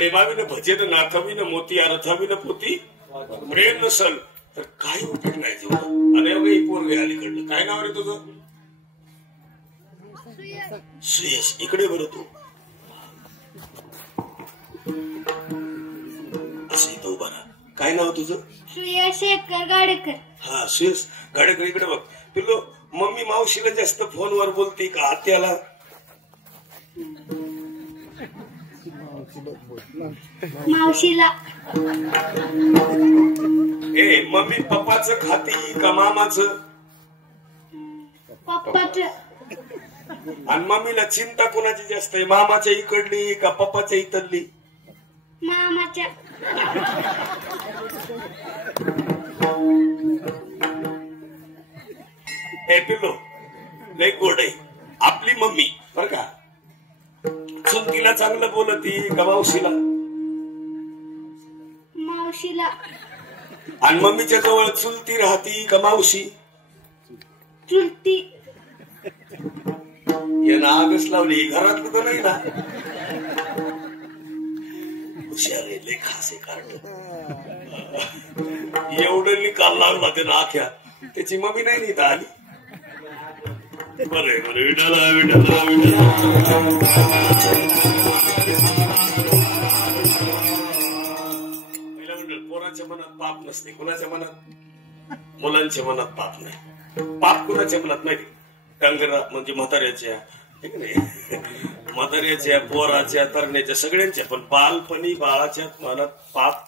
प्रेमाविन भजेन नाथाविन मोती अरथाविन पोती प्रेम नसल तर काही उपयोग नाही तुझं. आणि ही पोरगी अलीकडलं काय नाव रे तुझं? सुयश. इकडे बरं तू असं इथं उभा राहा. काय नाव तुझं? सुयश शेखर गाडेकर. हा सुयश गाडेकर. इकडे बघ. तुला मम्मी मावशीला जास्त फोनवर बोलते का आत्याला? मावशीला. ए मम्मी पप्पाचं खाती का मामाचं? पप्पाच. आणि मम्मीला चिंता कोणाची जास्त आहे, मामाच्या इकडली का पप्पाच्या इकडली? मामाच्या. ए पिल्लो लय गोड आहे आपली मम्मी बर का. चुलतीला चांगलं बोलती का मावशीला? मावशीला. आणि मम्मीच्या जवळ चुलती राहती का मावशी? चुलती. यानं आगच लावली. घरातलं तर नाही ना? हुशार आहे, लय खास आहे कार्ट. एवढं निकाल लागला ते नाख्या. त्याची मम्मी नाही नीट आली. बरं बरं. विठाला विठाला विठाला. कोणाच्या मनात पाप नसते. कोणाच्या मनात? मुलांच्या मनात पाप नाही. पाप कोणाच्या मनात नाही? डांगरा म्हणजे म्हाताऱ्याच्या, ठीक नाही, म्हाताऱ्याच्या, पोराच्या, तरण्याच्या, सगळ्यांच्या. पण बालपणी बाळाच्या मनात पाप